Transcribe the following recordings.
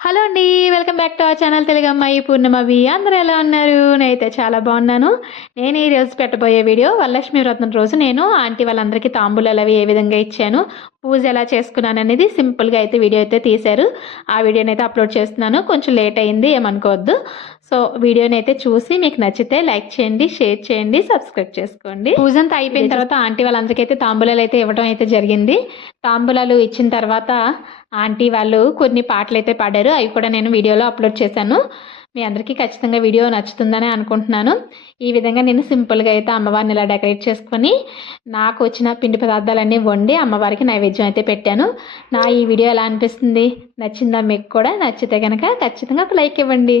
Hello అండి welcome back to our channel Telugu అమ్మాయి పూర్ణిమవి అందరూ ఎలా ఉన్నారు? నేనైతే చాలా బాగున్నాను. నేను ఈ రోజు పెట్టబోయే వీడియో వరలక్ష్మి వ్రతం రోజు. నేను ఆంటీ వాళ్ళందరికీ తాంబూలాలు అవి ఏ విధంగా ఇచ్చాను పూజ ఎలా చేసుకున్నాను అనేది సింపుల్గా అయితే వీడియో అయితే తీశారు. ఆ వీడియోని అయితే అప్లోడ్ చేస్తున్నాను. కొంచెం లేట్ అయింది ఏమనుకోవద్దు. సో వీడియోని అయితే చూసి మీకు నచ్చితే లైక్ చేయండి షేర్ చేయండి సబ్స్క్రైబ్ చేసుకోండి. పూజ అంతా అయిపోయిన తర్వాత ఆంటీ వాళ్ళందరికీ అయితే తాంబూలాలు అయితే ఇవ్వడం అయితే జరిగింది. తాంబూలాలు ఇచ్చిన తర్వాత ఆంటీ వాళ్ళు కొన్ని పాటలు అయితే పాడారు. అవి కూడా నేను వీడియోలో అప్లోడ్ చేశాను. మీ అందరికీ ఖచ్చితంగా వీడియో నచ్చుతుందని అనుకుంటున్నాను. ఈ విధంగా నేను సింపుల్గా అయితే అమ్మవారిని ఇలా డెకరేట్ చేసుకొని నాకు వచ్చిన పిండి పదార్థాలన్నీ వండి అమ్మవారికి నైవేద్యం అయితే పెట్టాను. నా ఈ వీడియో ఎలా అనిపిస్తుంది? నచ్చిందా? మీకు కూడా నచ్చితే కనుక ఖచ్చితంగా ఒక లైక్ ఇవ్వండి.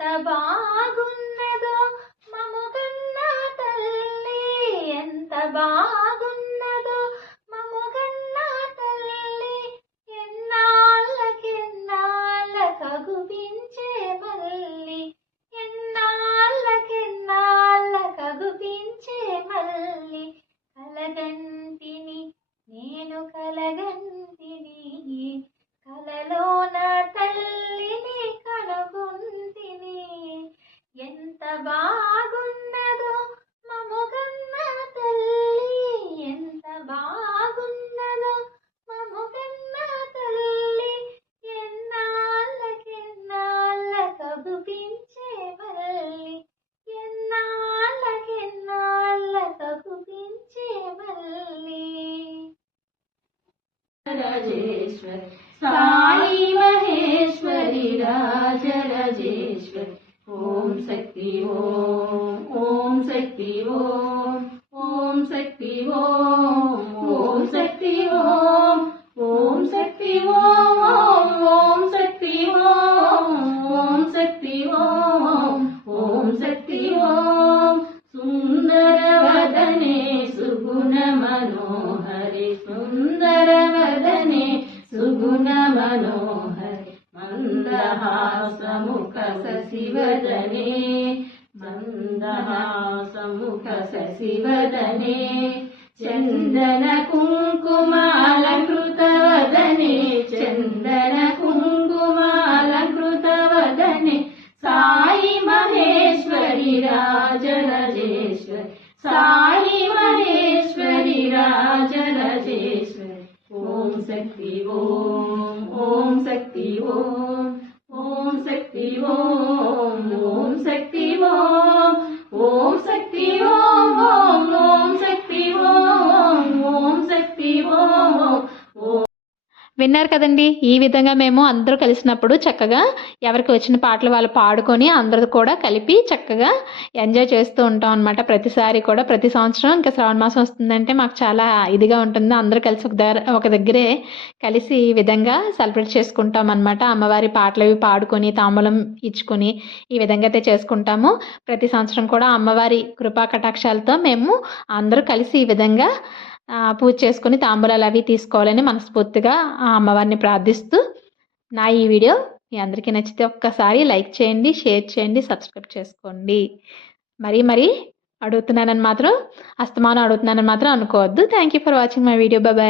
ఎంత బాగున్నదో మము కన్నా తల్లి ఎంత బాగున్నదో మము కన్నా తల్లి ఎన్నాళ్ళకెన్నాళ్ళకగు పించే మల్లి ఎన్నాళ్ళకెన్నాళ్ళకగు పించే మల్లి కలగంటిని నేను కలగంటిని కలలో బాగున్నదో మముగన్న తల్లి ఎంత బాగున్నదో మముగన్న తల్లి ఎన్నాళ్ళకెన్నాళ్ళ కగుపించే మల్లి ఎన్నాళ్ళకెన్నాళ్ళ కగుపించే మల్లి రాజేశ్వరి మనోహరి సుందర వదనే సుగుణ మనోహరి మందహాసముఖ సశివదనే మందహాసముఖ సశివదనే చందన కుంకుమ 希望满色。విన్నారు కదండి. ఈ విధంగా మేము అందరూ కలిసినప్పుడు చక్కగా ఎవరికి వచ్చిన పాటలు వాళ్ళు పాడుకొని అందరూ కూడా కలిపి చక్కగా ఎంజాయ్ చేస్తూ ఉంటాం అనమాట ప్రతిసారి కూడా ప్రతి సంవత్సరం ఇంకా శ్రావణ మాసం వస్తుందంటే మాకు చాలా ఇదిగా ఉంటుంది. అందరూ కలిసి ఒక దగ్గర ఒక దగ్గరే కలిసి ఈ విధంగా సెలబ్రేట్ చేసుకుంటాం అనమాట అమ్మవారి పాటలు అవి పాడుకొని తాంబూలం ఇచ్చుకొని ఈ విధంగా అయితే చేసుకుంటాము. ప్రతి సంవత్సరం కూడా అమ్మవారి కృపా కటాక్షాలతో మేము అందరూ కలిసి ఈ విధంగా పూజ చేసుకొని తాంబూలాలు అవి తీసుకోవాలని మనస్ఫూర్తిగా ఆ అమ్మవారిని ప్రార్థిస్తూ నా ఈ వీడియో మీ అందరికీ నచ్చితే ఒక్కసారి లైక్ చేయండి షేర్ చేయండి సబ్స్క్రైబ్ చేసుకోండి. మరీ మరీ అడుగుతున్నానని మాత్రం అస్తమానం అడుగుతున్నానని మాత్రం అనుకోవద్దు. Thank you for watching my video bye